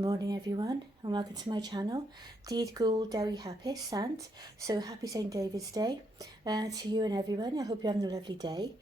Morning everyone, and welcome to my channel. Dydd Gwl Dewi Hapus Sant. So happy St David's Day to you and everyone. I hope you're having a lovely day.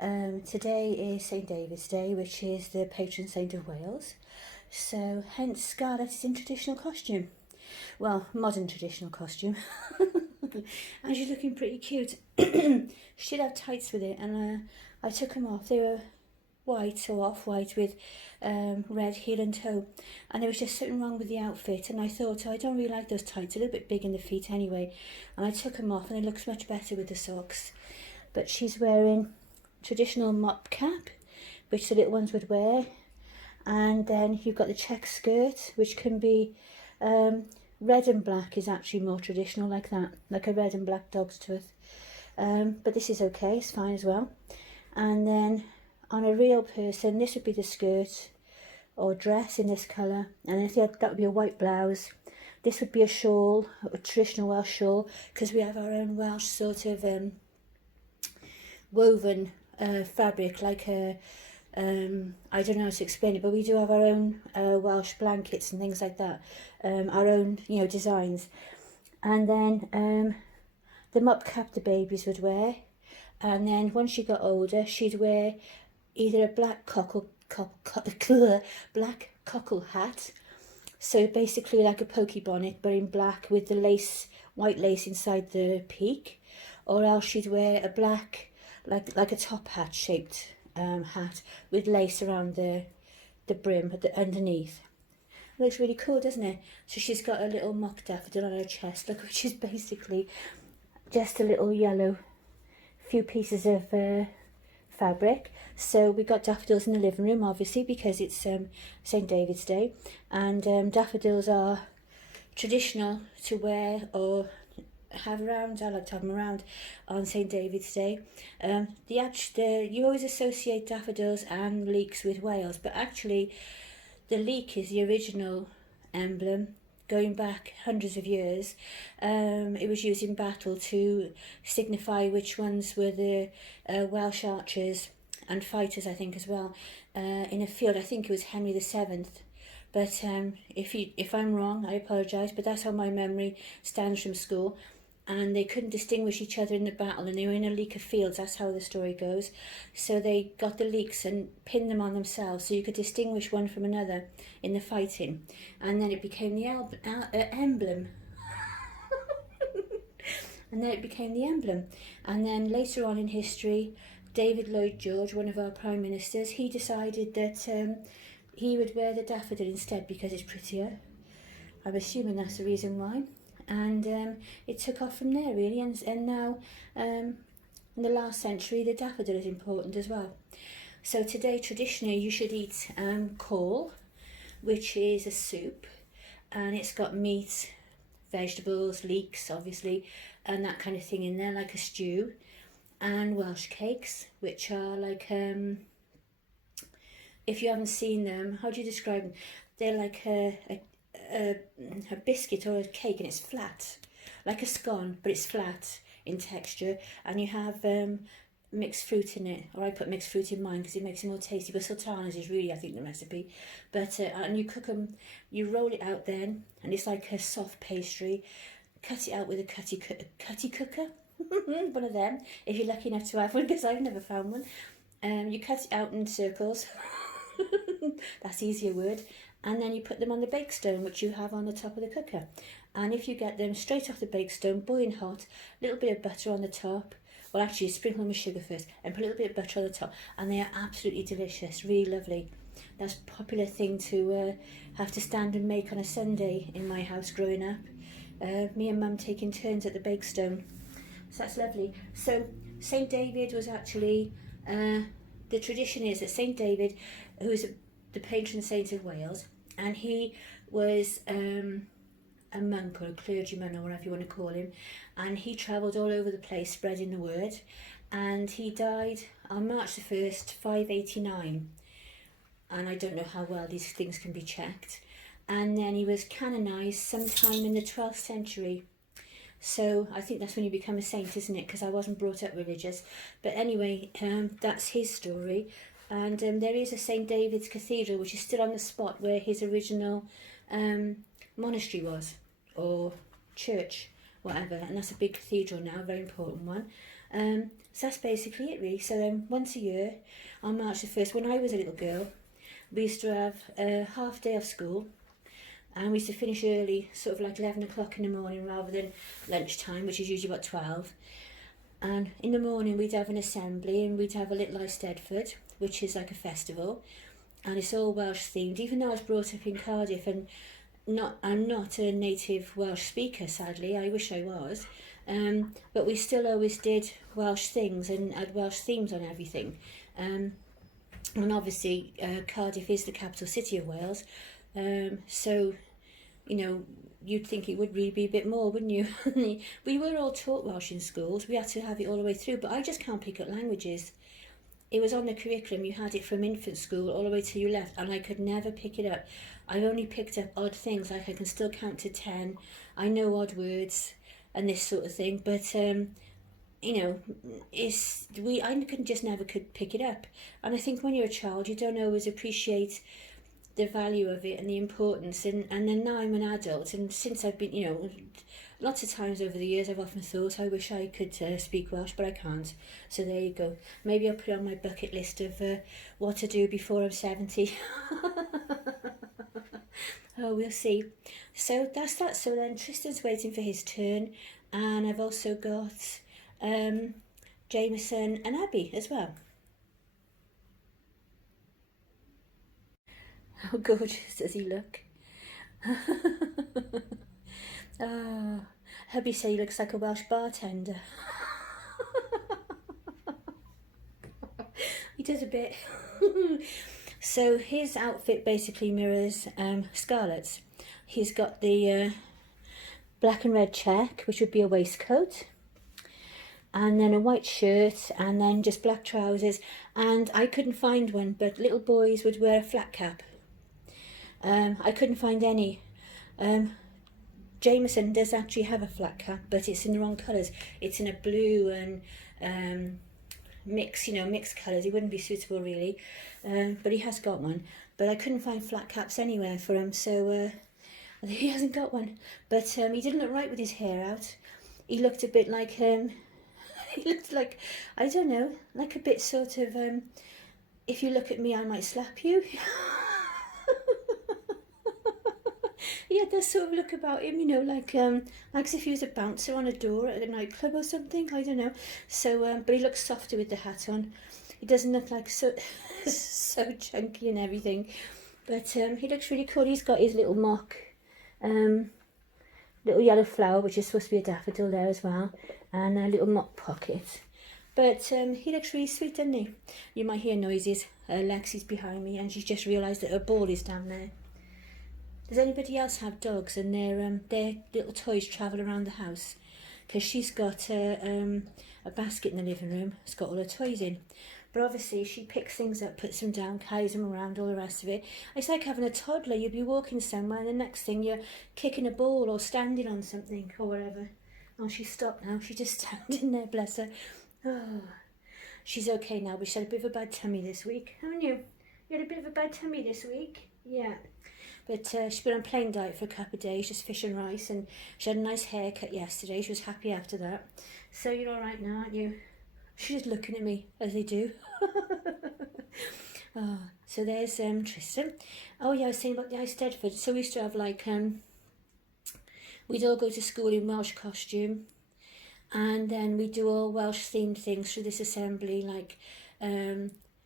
Today is St David's Day, which is the patron saint of Wales. So hence Scarlett is in traditional costume. Well, modern traditional costume. And she's looking pretty cute. She did have tights with it, and I took them off. They were white or off-white with red heel and toe, and there was just something wrong with the outfit, and I thought, oh, I don't really like those tights, a little bit big in the feet anyway, and I took them off and it looks much better with the socks. But she's wearing traditional mop cap, which the little ones would wear, and then you've got the check skirt, which can be red and black is actually more traditional, like that, like a red and black dog's tooth, but this is okay, it's fine as well. And then on a real person, this would be the skirt or dress in this colour, and I think that would be a white blouse. This would be a shawl, a traditional Welsh shawl, because we have our own Welsh sort of woven fabric, like a I don't know how to explain it, but we do have our own Welsh blankets and things like that, our own, designs. And then the mop cap the babies would wear, and then once she got older, she'd wear either a black black cockle hat, so basically like a pokey bonnet but in black with the lace, white lace inside the peak, or else she'd wear a black, like a top hat shaped hat with lace around the brim at the underneath. It looks really cool, doesn't it? So she's got a little mock daffodil on her chest, look, which is basically just a little yellow few pieces of fabric. So we got daffodils in the living room, obviously, because it's St David's Day, and daffodils are traditional to wear or have around. I like to have them around on St David's Day. You always associate daffodils and leeks with Wales, but actually the leek is the original emblem, going back hundreds of years. It was used in battle to signify which ones were the Welsh archers and fighters, I think, as well, in a field. I think it was Henry VII. But if I'm wrong, I apologise, but that's how my memory stands from school. And they couldn't distinguish each other in the battle, and they were in a leek of fields, that's how the story goes. So they got the leeks and pinned them on themselves so you could distinguish one from another in the fighting. And then it became the emblem. And then it became the emblem. And then later on in history, David Lloyd George, one of our prime ministers, he decided that he would wear the daffodil instead because it's prettier. I'm assuming that's the reason why. And it took off from there, really, and now in the last century the daffodil is important as well. So today traditionally you should eat cawl, which is a soup, and it's got meat, vegetables, leeks obviously, and that kind of thing in there, like a stew, and Welsh cakes, which are like, if you haven't seen them, how do you describe them? They're like a biscuit or a cake, and it's flat, like a scone, but it's flat in texture, and you have mixed fruit in it, or I put mixed fruit in mine because it makes it more tasty, but sultanas is really, I think, the recipe. But and you cook them, you roll it out then, and it's like a soft pastry. Cut it out with a cutty cooker, one of them, if you're lucky enough to have one, because I've never found one. You cut it out in circles, that's easier word, and then you put them on the bake stone, which you have on the top of the cooker. And if you get them straight off the bake stone, boiling hot, a little bit of butter on the top, well actually sprinkle them with sugar first, and put a little bit of butter on the top, and they are absolutely delicious, really lovely. That's a popular thing to have to stand and make on a Sunday in my house growing up. Me and Mum taking turns at the bake stone, so that's lovely. So St David was actually, the tradition is that St David, who is the patron saint of Wales, and he was a monk or a clergyman or whatever you want to call him, and he travelled all over the place spreading the word, and he died on March the 1st, 589, and I don't know how well these things can be checked, and then he was canonised sometime in the 12th century. So I think that's when you become a saint, isn't it? Because I wasn't brought up religious, but anyway, that's his story. and there is a St David's Cathedral which is still on the spot where his original monastery was, or church, whatever, and that's a big cathedral now, a very important one. So that's basically it really. So then once a year on March the 1st, when I was a little girl, we used to have a half day of school, and we used to finish early, sort of like 11 o'clock in the morning rather than lunchtime, which is usually about 12. And in the morning we'd have an assembly, and we'd have a little Eisteddfod, which is like a festival, and it's all Welsh themed. Even though I was brought up in Cardiff and I'm not a native Welsh speaker, sadly, I wish I was, but we still always did Welsh things and had Welsh themes on everything. And obviously Cardiff is the capital city of Wales, so you know, you'd think it would really be a bit more, wouldn't you? We were all taught Welsh in schools, we had to have it all the way through, but I just can't pick up languages. It was on the curriculum, you had it from infant school all the way till you left, and I could never pick it up. I've only picked up odd things, like I can still count to 10, I know odd words and this sort of thing, but you know, I could just never could pick it up. And I think when you're a child, you don't always appreciate the value of it and the importance, and then now I'm an adult, and since I've been, you know, lots of times over the years I've often thought I wish I could speak Welsh, but I can't. So there you go. Maybe I'll put it on my bucket list of what to do before I'm 70. Oh, we'll see. So that's that. So then Tristan's waiting for his turn, and I've also got Jameson and Abby as well. How gorgeous does he look? Oh, hubby said he looks like a Welsh bartender. He does a bit. So his outfit basically mirrors Scarlett's. He's got the black and red check, which would be a waistcoat, and then a white shirt, and then just black trousers. And I couldn't find one, but little boys would wear a flat cap. I couldn't find any. Jameson does actually have a flat cap, but it's in the wrong colours. It's in a blue and mixed colours. It wouldn't be suitable really, but he has got one. But I couldn't find flat caps anywhere for him, so I think he hasn't got one. But he didn't look right with his hair out. He looked a bit like he looked like, I don't know, like a bit sort of if you look at me I might slap you. He had that sort of look about him, you know, like as if he was a bouncer on a door at a nightclub or something, I don't know. So, but he looks softer with the hat on. He doesn't look like so chunky and everything. But he looks really cool. He's got his little mock, little yellow flower, which is supposed to be a daffodil there as well, and a little mock pocket. But he looks really sweet, doesn't he? You might hear noises. Lexi's behind me, and she's just realised that her ball is down there. Does anybody else have dogs and their little toys travel around the house? Because she's got a basket in the living room. It's got all her toys in. But obviously she picks things up, puts them down, carries them around, all the rest of it. It's like having a toddler. You'd be walking somewhere and the next thing you're kicking a ball or standing on something or whatever. Oh, she's stopped now. She's just standing there, bless her. Oh, she's okay now, but she had a bit of a bad tummy this week, haven't you? You had a bit of a bad tummy this week? Yeah. But she's been on plain diet for a couple of days, just fish and rice, and she had a nice haircut yesterday. She was happy after that. So you're all right now, aren't you? She's just looking at me, as they do. Oh, so there's Tristan. Oh yeah, I was saying about the Eisteddfod. So we used to have like, we'd all go to school in Welsh costume, and then we do all Welsh themed things through this assembly, like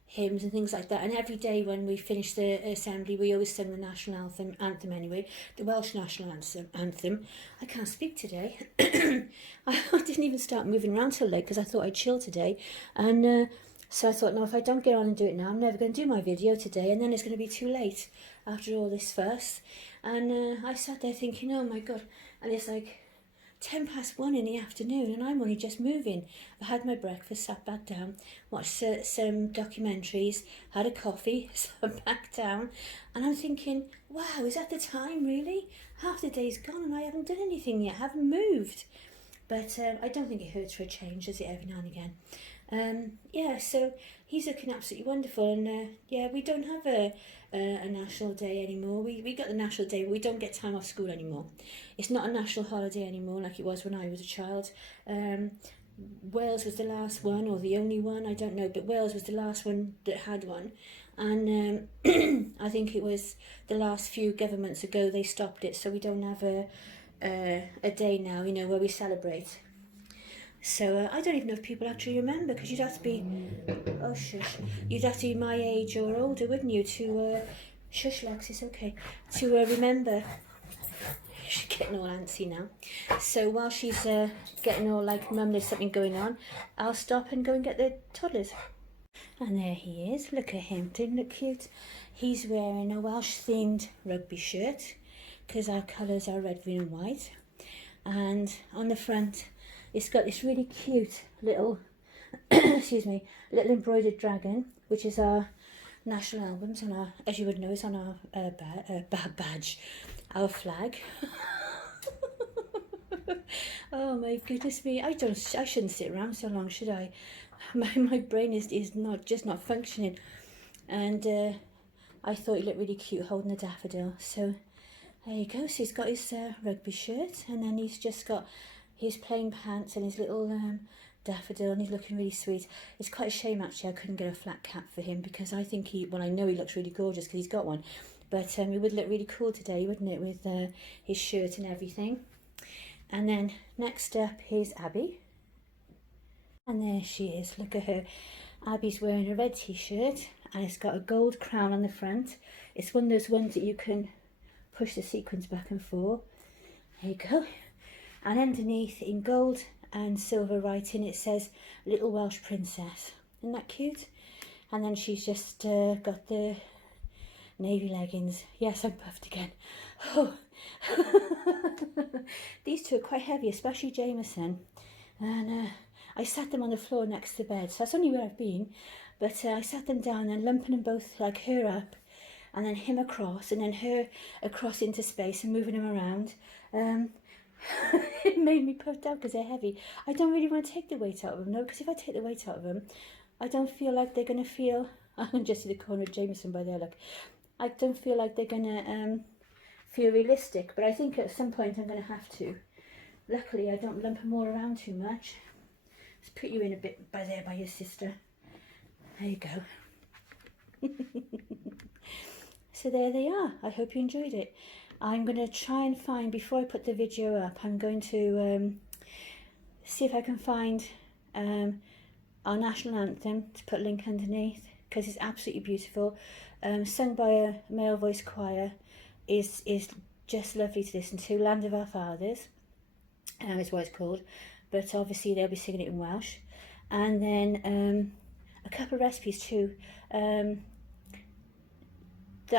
hymns and things like that. And every day when we finished the assembly, we always sing the national anthem anyway, the Welsh national anthem. I can't speak today. I didn't even start moving around till late because I thought I'd chill today, and so I thought, no, if I don't get on and do it now, I'm never going to do my video today, and then it's going to be too late after all this fuss. And I sat there thinking, oh my god, and it's like 1:10 in the afternoon and I'm only just moving. I had my breakfast, sat back down, watched some documentaries, had a coffee, sat back down, and I'm thinking, wow, is that the time really? Half the day's gone and I haven't done anything yet, haven't moved. But I don't think it hurts for a change, does it, every now and again? Yeah, so he's looking absolutely wonderful, and yeah, we don't have a national day anymore. We got the national day, but we don't get time off school anymore. It's not a national holiday anymore like it was when I was a child. Um, Wales was the last one, or the only one, I don't know, but Wales was the last one that had one. And I think it was the last few governments ago they stopped it, so we don't have a day now, you know, where we celebrate. So I don't even know if people actually remember, because you'd have to be, oh shush, you'd have to be my age or older, wouldn't you, to, shush Lex, it's okay, to remember. She's getting all antsy now. So while she's getting all like, Mum, there's something going on, I'll stop and go and get the toddlers. And there he is, look at him, didn't look cute? He's wearing a Welsh themed rugby shirt, because our colours are red, green and white. And on the front, it's got this really cute little, excuse me, little embroidered dragon, which is our national albums on our, as you would know, it's on our badge, our flag. Oh my goodness me! I shouldn't sit around so long, should I? My brain is not functioning, and I thought he looked really cute holding a daffodil. So there you go. So he's got his rugby shirt, and then he's just got his plain pants and his little daffodil, and he's looking really sweet. It's quite a shame actually I couldn't get a flat cap for him, because I think I know he looks really gorgeous because he's got one, but it would look really cool today, wouldn't it, with his shirt and everything. And then next up is Abby, and there she is, look at her. Abby's wearing a red t-shirt and it's got a gold crown on the front. It's one of those ones that you can push the sequins back and forth. There you go. And underneath, in gold and silver writing, it says Little Welsh Princess. Isn't that cute? And then she's just got the navy leggings. Yes, I'm puffed again. Oh. These two are quite heavy, especially Jameson. And I sat them on the floor next to the bed, so that's only where I've been. But I sat them down and lumping them both, like her up, and then him across, and then her across into space and moving them around. It made me puffed out because they're heavy. I don't really want to take the weight out of them, no, because if I take the weight out of them, I don't feel like they're going to feel... I can just see the corner of Jameson by there, look. I don't feel like they're going to feel realistic, but I think at some point I'm going to have to. Luckily, I don't lump them all around too much. Let's put you in a bit by there by your sister. There you go. So there they are. I hope you enjoyed it. I'm going to try and find, before I put the video up, I'm going to see if I can find our national anthem to put a link underneath, because it's absolutely beautiful. Sung by a male voice choir, is just lovely to listen to. Land of Our Fathers is what it's called, but obviously they'll be singing it in Welsh. And then a couple of recipes too, that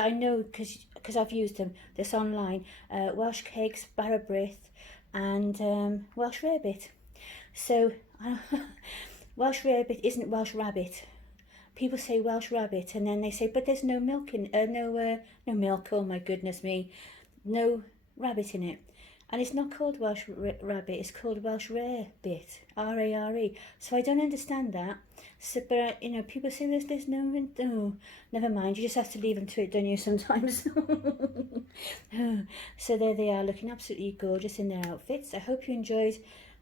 I know because I've used them. This online, Welsh cakes, bara brith, and Welsh rarebit. So Welsh rarebit isn't Welsh rabbit. People say Welsh rabbit, and then they say, but there's no milk in, no milk. Oh my goodness me, no rabbit in it. And it's not called Welsh rabbit, it's called Welsh rarebit, R-A-R-E. So I don't understand that. So, but you know, people say there's no, never mind. You just have to leave them to it, don't you? Sometimes. So there they are, looking absolutely gorgeous in their outfits. I hope you enjoyed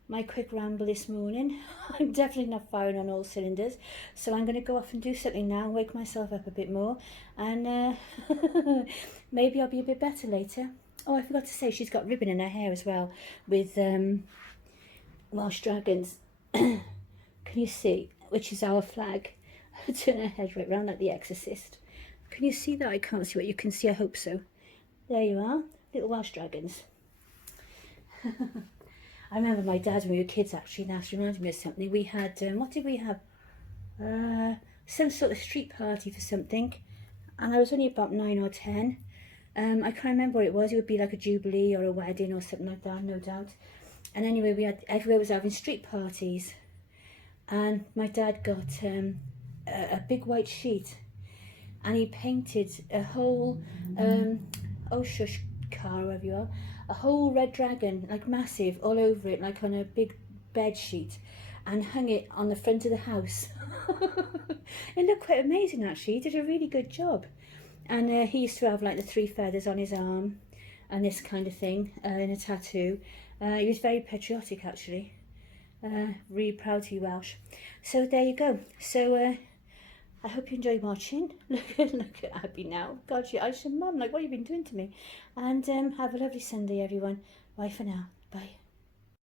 my quick ramble this morning. I'm definitely not firing on all cylinders, so I'm going to go off and do something now, wake myself up a bit more, and maybe I'll be a bit better later. Oh, I forgot to say, she's got ribbon in her hair as well, with Welsh dragons. Can you see? Which is our flag. Turn her head right round like the Exorcist. Can you see that? I can't see what you can see, I hope so. There you are, little Welsh dragons. I remember my dad when we were kids, actually, that's reminded me of something. We had, what did we have? Some sort of street party for something, and I was only about 9 or 10. I can't remember what it was. It would be like a jubilee or a wedding or something like that, no doubt. And anyway, everywhere was having street parties, and my dad got a big white sheet, and he painted a whole oh shush car, wherever you are, a whole red dragon, like massive, all over it, like on a big bed sheet. and hung it on the front of the house. It looked quite amazing actually. He did a really good job. And he used to have like the 3 feathers on his arm and this kind of thing in a tattoo. He was very patriotic actually. Really proud to be Welsh. So there you go. So I hope you enjoyed watching. Look at Abby now. God, I said, Mum, like, what have you been doing to me? And have a lovely Sunday, everyone. Bye for now. Bye.